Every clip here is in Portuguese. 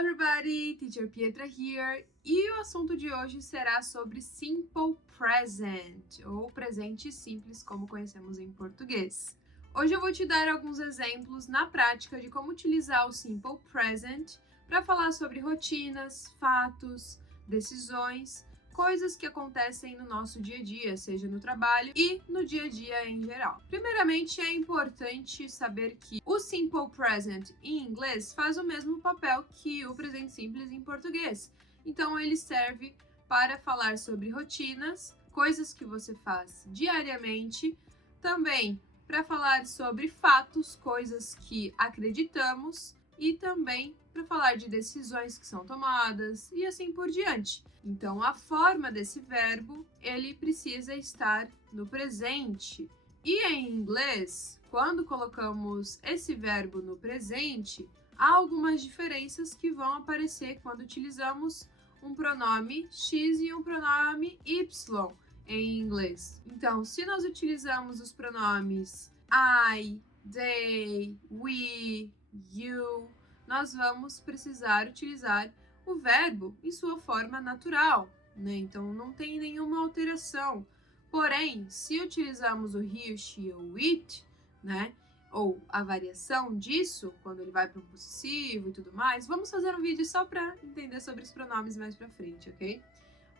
everybody! Teacher Pietra here. E o assunto de hoje será sobre Simple Present, ou presente simples, como conhecemos em português. Hoje eu vou te dar alguns exemplos na prática de como utilizar o Simple Present para falar sobre rotinas, fatos, decisões, coisas que acontecem no nosso dia a dia, seja no trabalho e no dia a dia em geral. Primeiramente, é importante saber que o Simple Present em inglês faz o mesmo papel que o presente simples em português. Então, ele serve para falar sobre rotinas, coisas que você faz diariamente, também para falar sobre fatos, coisas que acreditamos, e também para falar de decisões que são tomadas e assim por diante. Então, a forma desse verbo, ele precisa estar no presente. E em inglês, quando colocamos esse verbo no presente, há algumas diferenças que vão aparecer quando utilizamos um pronome X e um pronome Y em inglês. Então, se nós utilizamos os pronomes I, they, we, you, nós vamos precisar utilizar o verbo em sua forma natural, né? Então, não tem nenhuma alteração. Porém, se utilizamos o he, o she ou o it, né? Ou a variação disso, quando ele vai para um possessivo e tudo mais, vamos fazer um vídeo só para entender sobre os pronomes mais para frente, ok?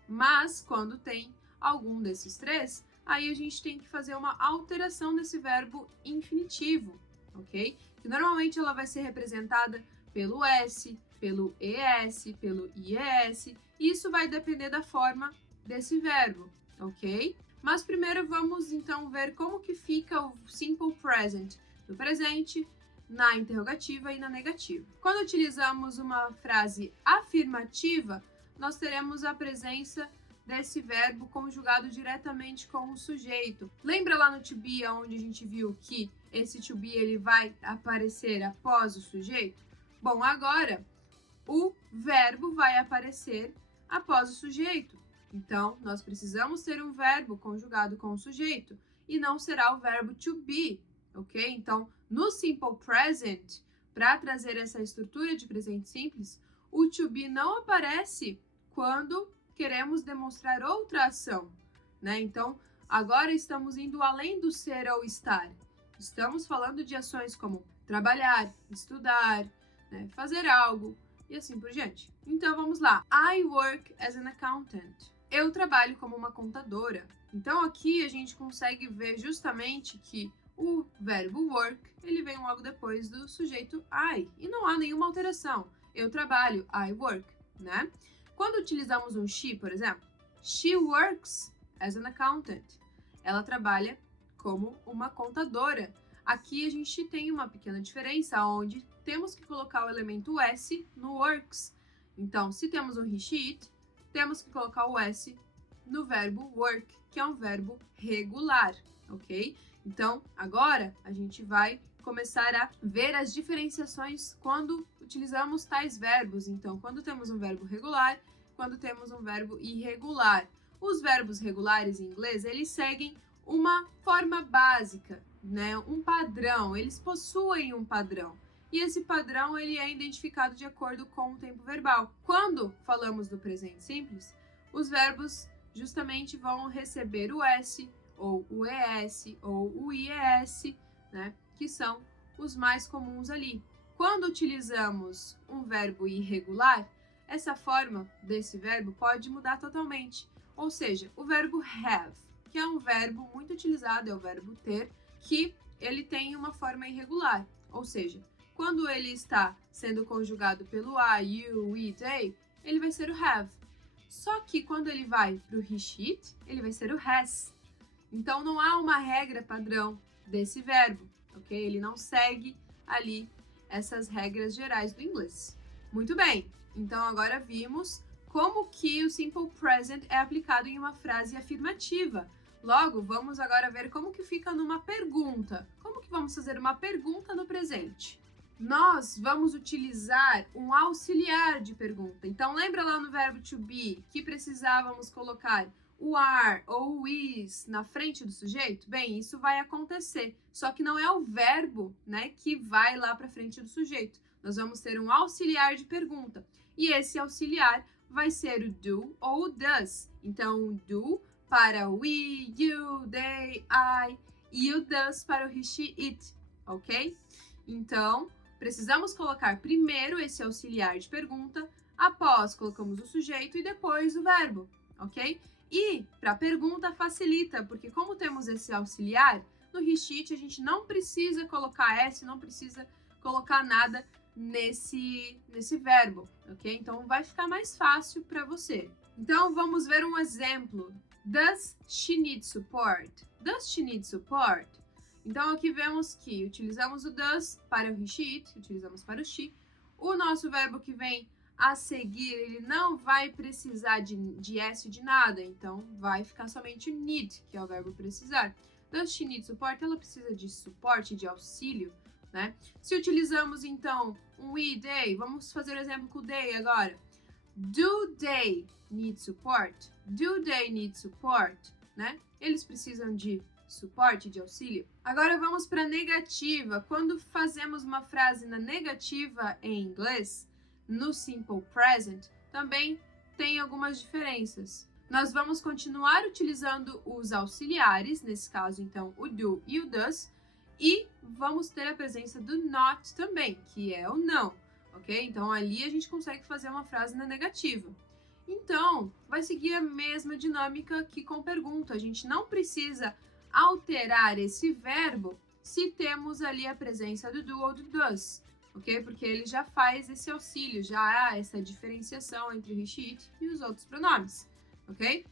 Mas, quando tem algum desses três, aí a gente tem que fazer uma alteração desse verbo infinitivo, ok? Que normalmente ela vai ser representada pelo S, pelo ES, pelo IES, e isso vai depender da forma desse verbo, ok? Mas primeiro vamos então ver como que fica o Simple Present no presente, na interrogativa e na negativa. Quando utilizamos uma frase afirmativa, nós teremos a presença desse verbo conjugado diretamente com o sujeito. Lembra lá no to be, onde a gente viu que esse to be ele vai aparecer após o sujeito? Bom, agora o verbo vai aparecer após o sujeito. Então, nós precisamos ter um verbo conjugado com o sujeito e não será o verbo to be, ok? Então, no Simple Present, para trazer essa estrutura de presente simples, o to be não aparece quando queremos demonstrar outra ação, né? Então, agora estamos indo além do ser ou estar. Estamos falando de ações como trabalhar, estudar, né? Fazer algo e assim por diante. Então, vamos lá. I work as an accountant. Eu trabalho como uma contadora. Então, aqui a gente consegue ver justamente que o verbo work, ele vem logo depois do sujeito I. E não há nenhuma alteração. Eu trabalho, I work, né? Quando utilizamos um she, por exemplo, she works as an accountant. Ela trabalha como uma contadora. Aqui a gente tem uma pequena diferença, onde temos que colocar o elemento S no works. Então, se temos um he, she, it, temos que colocar o S no verbo work, que é um verbo regular, ok? Então, agora a gente vai começar a ver as diferenciações quando utilizamos tais verbos. Então, quando temos um verbo regular, quando temos um verbo irregular. Os verbos regulares em inglês, eles seguem uma forma básica, né? Um padrão, eles possuem um padrão. E esse padrão, ele é identificado de acordo com o tempo verbal. Quando falamos do presente simples, os verbos justamente vão receber o S, ou o ES, ou o IES, né? Que são os mais comuns ali. Quando utilizamos um verbo irregular, essa forma desse verbo pode mudar totalmente. Ou seja, o verbo have, que é um verbo muito utilizado, é o verbo ter, que ele tem uma forma irregular. Ou seja, quando ele está sendo conjugado pelo I, you, we, they, ele vai ser o have. Só que quando ele vai para o he, she, it, ele vai ser o has. Então, não há uma regra padrão desse verbo, ok? Ele não segue ali essas regras gerais do inglês. Muito bem, então agora vimos como que o Simple Present é aplicado em uma frase afirmativa. Logo, vamos agora ver como que fica numa pergunta. Como que vamos fazer uma pergunta no presente? Nós vamos utilizar um auxiliar de pergunta. Então, lembra lá no verbo to be que precisávamos colocar o are ou o is na frente do sujeito? Bem, isso vai acontecer, só que não é o verbo, né, que vai lá para frente do sujeito. nós vamos ter um auxiliar de pergunta. E esse auxiliar vai ser o do ou o does. Então, do para we, you, they, I, e o does para o he, she, it, ok? Então, precisamos colocar primeiro esse auxiliar de pergunta, após colocamos o sujeito e depois o verbo, ok? E para a pergunta facilita, porque como temos esse auxiliar, no he, she, it a gente não precisa colocar S, não precisa colocar nada nesse verbo, ok? Então vai ficar mais fácil para você. Então vamos ver um exemplo. Does she need support? Does she need support? Então aqui vemos que utilizamos o does para o he, she, it, utilizamos para o she. O nosso verbo que vem a seguir, ele não vai precisar de S de nada, então vai ficar somente o need, que é o verbo precisar. Does she need support? Ela precisa de suporte, de auxílio, né? Se utilizamos então um we, they, vamos fazer o exemplo com o they agora. Do they need support? Do they need support? Né? Eles precisam de suporte, de auxílio. Agora vamos para a negativa. Quando fazemos uma frase na negativa em inglês, no simple present, também tem algumas diferenças. Nós vamos continuar utilizando os auxiliares, nesse caso então o do e o does, e vamos ter a presença do not também, que é o não, ok? Então ali a gente consegue fazer uma frase na negativa. Então, vai seguir a mesma dinâmica que com pergunta. A gente não precisa alterar esse verbo se temos ali a presença do do ou do does, ok? Porque ele já faz esse auxílio, já há essa diferenciação entre o he, she, it e os outros pronomes, ok?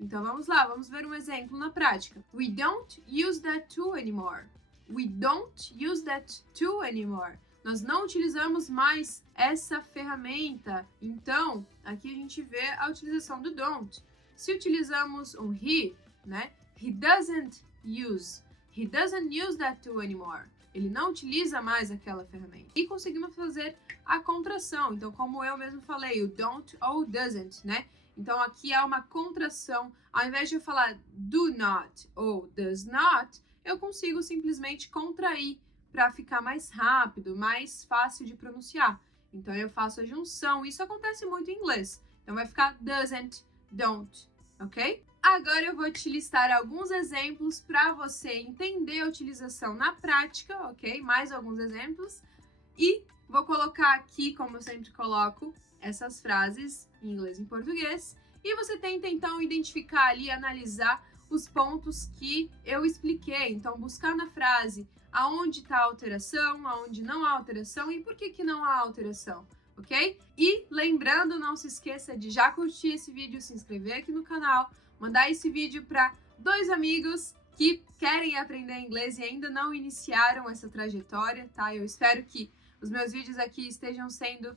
Então vamos lá, vamos ver um exemplo na prática. We don't use that tool anymore. We don't use that tool anymore. Nós não utilizamos mais essa ferramenta. Então, aqui a gente vê a utilização do don't. Se utilizamos um he, né? He doesn't use that tool anymore. Ele não utiliza mais aquela ferramenta. E conseguimos fazer a contração. Então, como eu mesmo falei, o don't ou doesn't, né? Então, aqui há uma contração. Ao invés de eu falar do not ou does not, eu consigo simplesmente contrair para ficar mais rápido, mais fácil de pronunciar. Então, eu faço a junção. Isso acontece muito em inglês. Então, vai ficar doesn't, don't, ok? Agora eu vou te listar alguns exemplos para você entender a utilização na prática, ok? Mais alguns exemplos. E vou colocar aqui, como eu sempre coloco, essas frases em inglês e em português. E você tenta, então, identificar ali, analisar os pontos que eu expliquei. Então, buscar na frase aonde está a alteração, aonde não há alteração e por que não há alteração, ok? E lembrando, não se esqueça de já curtir esse vídeo, se inscrever aqui no canal, mandar esse vídeo para 2 amigos que querem aprender inglês e ainda não iniciaram essa trajetória, tá? Eu espero que os meus vídeos aqui estejam sendo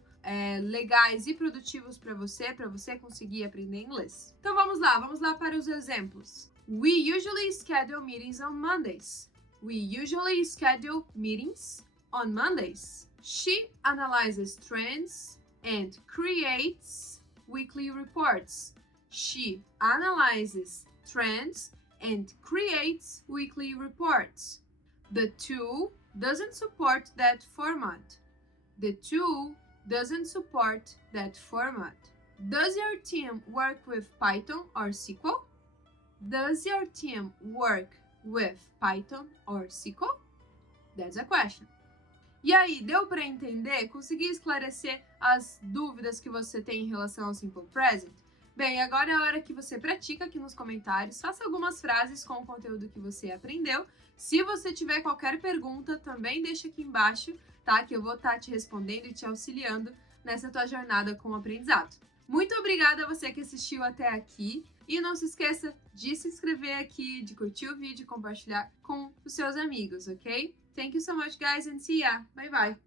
legais e produtivos para você conseguir aprender inglês. Então vamos lá para os exemplos. We usually schedule meetings on Mondays. We usually schedule meetings on Mondays. She analyzes trends and creates weekly reports. She analyzes trends and creates weekly reports. The tool doesn't support that format. The tool doesn't support that format. Does your team work with Python or SQL? Does your team work with Python or SQL? That's a question. E aí, deu para entender? Consegui esclarecer as dúvidas que você tem em relação ao Simple Present? Bem, agora é a hora que você pratica aqui nos comentários, faça algumas frases com o conteúdo que você aprendeu. Se você tiver qualquer pergunta, também deixa aqui embaixo, tá? Que eu vou estar te respondendo e te auxiliando nessa tua jornada com o aprendizado. Muito obrigada a você que assistiu até aqui. E não se esqueça de se inscrever aqui, de curtir o vídeo e compartilhar com os seus amigos, ok? Thank you so much, guys, and see ya! Bye, bye!